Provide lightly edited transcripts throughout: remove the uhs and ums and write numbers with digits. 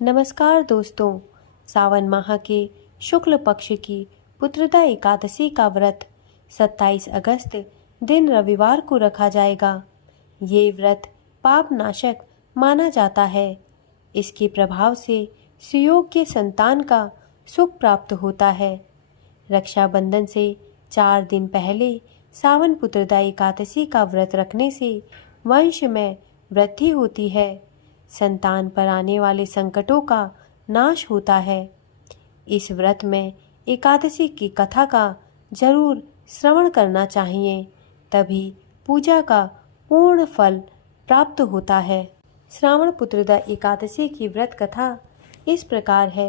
नमस्कार दोस्तों। सावन माह के शुक्ल पक्ष की पुत्रदा एकादशी का व्रत 27 अगस्त दिन रविवार को रखा जाएगा। ये व्रत पाप नाशक माना जाता है। इसके प्रभाव से सुयोग्य संतान का सुख प्राप्त होता है। रक्षाबंधन से 4 दिन पहले सावन पुत्रदा एकादशी का व्रत रखने से वंश में वृद्धि होती है। संतान पर आने वाले संकटों का नाश होता है। इस व्रत में एकादशी की कथा का जरूर श्रवण करना चाहिए, तभी पूजा का पूर्ण फल प्राप्त होता है। श्रावण पुत्रदा एकादशी की व्रत कथा इस प्रकार है।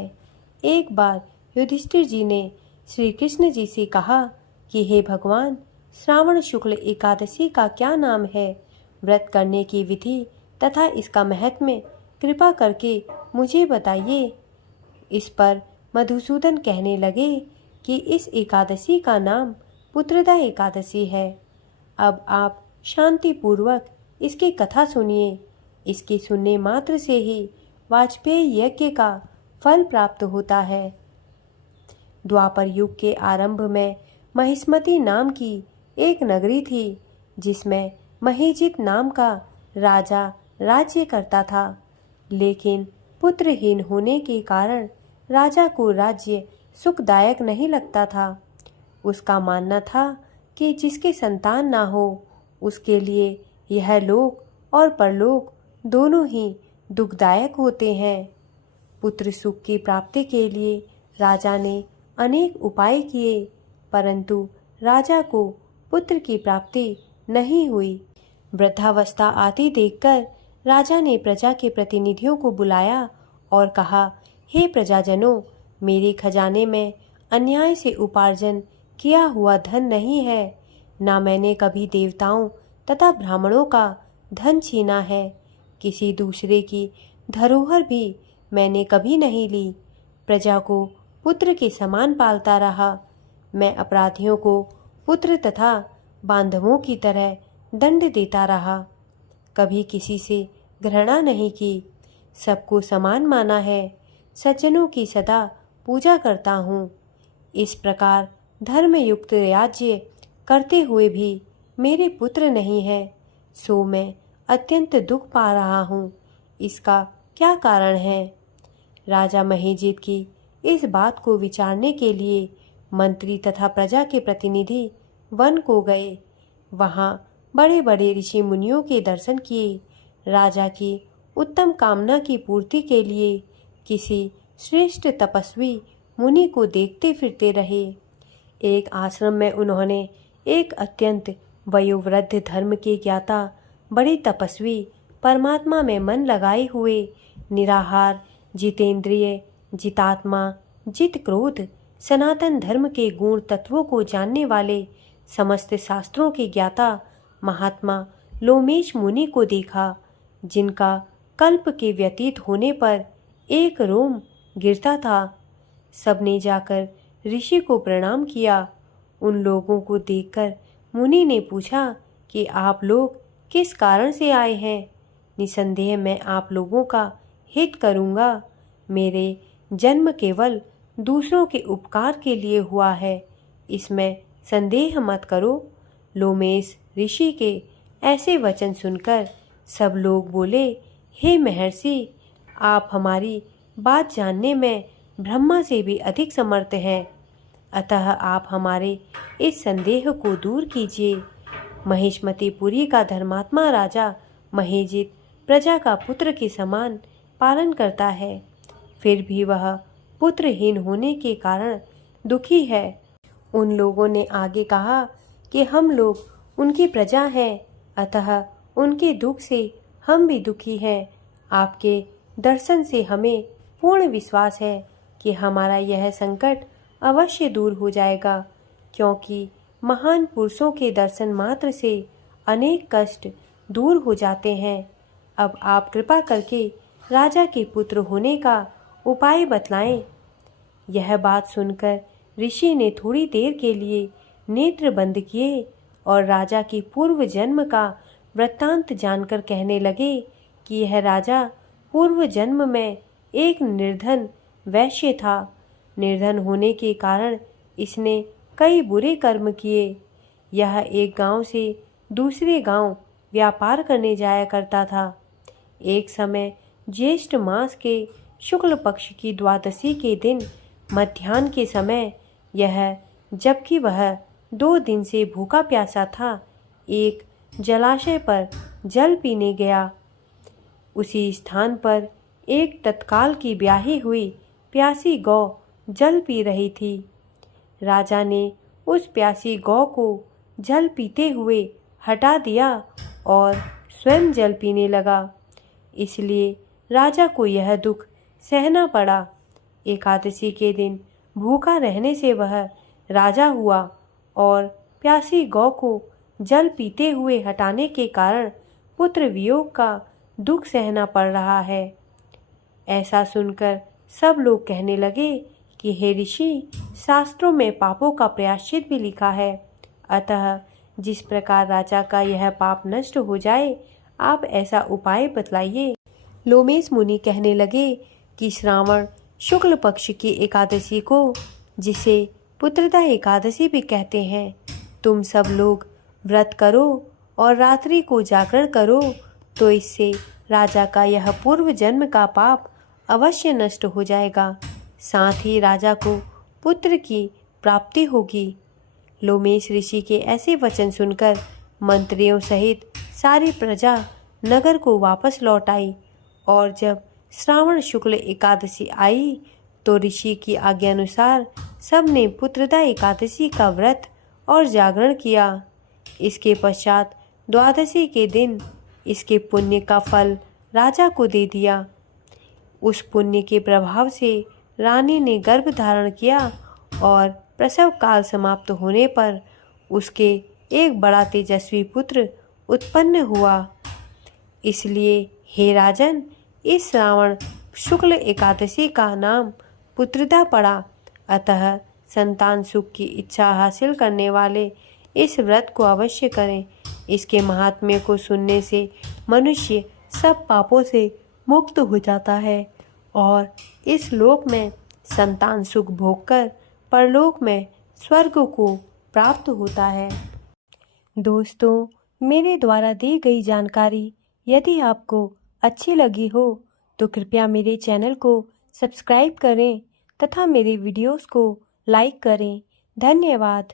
एक बार युधिष्ठिर जी ने श्री कृष्ण जी से कहा कि हे भगवान, श्रावण शुक्ल एकादशी का क्या नाम है? व्रत करने की विधि तथा इसका महत्म्य कृपा करके मुझे बताइए। इस पर मधुसूदन कहने लगे कि इस एकादशी का नाम पुत्रदा एकादशी है। अब आप शांति पूर्वक इसकी कथा सुनिए। इसके सुनने मात्र से ही वाजपेयी यज्ञ का फल प्राप्त होता है। द्वापर युग के आरंभ में महिष्मती नाम की एक नगरी थी, जिसमें महीजित नाम का राजा राज्य करता था। लेकिन पुत्रहीन होने के कारण राजा को राज्य सुखदायक नहीं लगता था। उसका मानना था कि जिसके संतान ना हो, उसके लिए यह लोक और परलोक दोनों ही दुखदायक होते हैं। पुत्र सुख की प्राप्ति के लिए राजा ने अनेक उपाय किए, परंतु राजा को पुत्र की प्राप्ति नहीं हुई। वृद्धावस्था आती देखकर राजा ने प्रजा के प्रतिनिधियों को बुलाया और कहा, हे प्रजाजनों, मेरे खजाने में अन्याय से उपार्जन किया हुआ धन नहीं है। ना मैंने कभी देवताओं तथा ब्राह्मणों का धन छीना है। किसी दूसरे की धरोहर भी मैंने कभी नहीं ली। प्रजा को पुत्र के समान पालता रहा। मैं अपराधियों को पुत्र तथा बांधवों की तरह दंड देता रहा। कभी किसी से घृणा नहीं की। सबको समान माना है। सज्जनों की सदा पूजा करता हूँ। इस प्रकार धर्मयुक्त राज्य करते हुए भी मेरे पुत्र नहीं है, सो मैं अत्यंत दुख पा रहा हूँ। इसका क्या कारण है? राजा महीजित की इस बात को विचारने के लिए मंत्री तथा प्रजा के प्रतिनिधि वन को गए। वहाँ बड़े बड़े ऋषि मुनियों के दर्शन किए। राजा की उत्तम कामना की पूर्ति के लिए किसी श्रेष्ठ तपस्वी मुनि को देखते फिरते रहे। एक आश्रम में उन्होंने एक अत्यंत वयोवृद्ध धर्म के ज्ञाता, बड़े तपस्वी, परमात्मा में मन लगाए हुए, निराहार, जितेंद्रिय, जितात्मा, जित क्रोध, सनातन धर्म के गुण तत्वों को जानने वाले, समस्त शास्त्रों के ज्ञाता महात्मा लोमेश मुनि को देखा, जिनका कल्प के व्यतीत होने पर एक रोम गिरता था। सबने जाकर ऋषि को प्रणाम किया। उन लोगों को देखकर मुनि ने पूछा कि आप लोग किस कारण से आए हैं? निसंदेह मैं आप लोगों का हित करूँगा। मेरे जन्म केवल दूसरों के उपकार के लिए हुआ है, इसमें संदेह मत करो। लोमेश ऋषि के ऐसे वचन सुनकर सब लोग बोले, हे महर्षि, आप हमारी बात जानने में ब्रह्मा से भी अधिक समर्थ हैं, अतः आप हमारे इस संदेह को दूर कीजिए। महिष्मतीपुरी का धर्मात्मा राजा महीजित प्रजा का पुत्र के समान पालन करता है, फिर भी वह पुत्रहीन होने के कारण दुखी है। उन लोगों ने आगे कहा कि हम लोग उनकी प्रजा हैं, अतः उनके दुख से हम भी दुखी हैं। आपके दर्शन से हमें पूर्ण विश्वास है कि हमारा यह संकट अवश्य दूर हो जाएगा, क्योंकि महान पुरुषों के दर्शन मात्र से अनेक कष्ट दूर हो जाते हैं। अब आप कृपा करके राजा के पुत्र होने का उपाय बतलाएं। यह बात सुनकर ऋषि ने थोड़ी देर के लिए नेत्र बंद किए और राजा की पूर्व जन्म का वृत्तांत जानकर कहने लगे कि यह राजा पूर्व जन्म में एक निर्धन वैश्य था। निर्धन होने के कारण इसने कई बुरे कर्म किए। यह एक गांव से दूसरे गांव व्यापार करने जाया करता था। एक समय ज्येष्ठ मास के शुक्ल पक्ष की द्वादशी के दिन मध्याह्न के समय जबकि वह 2 दिन से भूखा प्यासा था, एक जलाशय पर जल पीने गया। उसी स्थान पर एक तत्काल की ब्याही हुई प्यासी गौ जल पी रही थी। राजा ने उस प्यासी गौ को जल पीते हुए हटा दिया और स्वयं जल पीने लगा। इसलिए राजा को यह दुख सहना पड़ा। एकादशी के दिन भूखा रहने से वह राजा हुआ और प्यासी गौ को जल पीते हुए हटाने के कारण पुत्र वियोग का दुख सहना पड़ रहा है। ऐसा सुनकर सब लोग कहने लगे कि हे ऋषि, शास्त्रों में पापों का प्रायश्चित भी लिखा है, अतः जिस प्रकार राजा का यह पाप नष्ट हो जाए, आप ऐसा उपाय बतलाइए। लोमेश मुनि कहने लगे कि श्रावण शुक्ल पक्ष की एकादशी को, जिसे पुत्रदा एकादशी भी कहते हैं, तुम सब लोग व्रत करो और रात्रि को जागरण करो, तो इससे राजा का यह पूर्व जन्म का पाप अवश्य नष्ट हो जाएगा। साथ ही राजा को पुत्र की प्राप्ति होगी। लोमेश ऋषि के ऐसे वचन सुनकर मंत्रियों सहित सारी प्रजा नगर को वापस लौट आई और जब श्रावण शुक्ल एकादशी आई तो ऋषि की आज्ञानुसार सबने पुत्रदा एकादशी का व्रत और जागरण किया। इसके पश्चात द्वादशी के दिन इसके पुण्य का फल राजा को दे दिया। उस पुण्य के प्रभाव से रानी ने गर्भ धारण किया और प्रसव काल समाप्त होने पर उसके एक बड़ा तेजस्वी पुत्र उत्पन्न हुआ। इसलिए हे राजन, इस श्रावण शुक्ल एकादशी का नाम पुत्रदा पड़ा। अतः संतान सुख की इच्छा हासिल करने वाले इस व्रत को अवश्य करें। इसके महात्म्य को सुनने से मनुष्य सब पापों से मुक्त हो जाता है और इस लोक में संतान सुख भोगकर परलोक में स्वर्ग को प्राप्त होता है। दोस्तों, मेरे द्वारा दी गई जानकारी यदि आपको अच्छी लगी हो तो कृपया मेरे चैनल को सब्सक्राइब करें तथा मेरे वीडियोस को लाइक करें। धन्यवाद।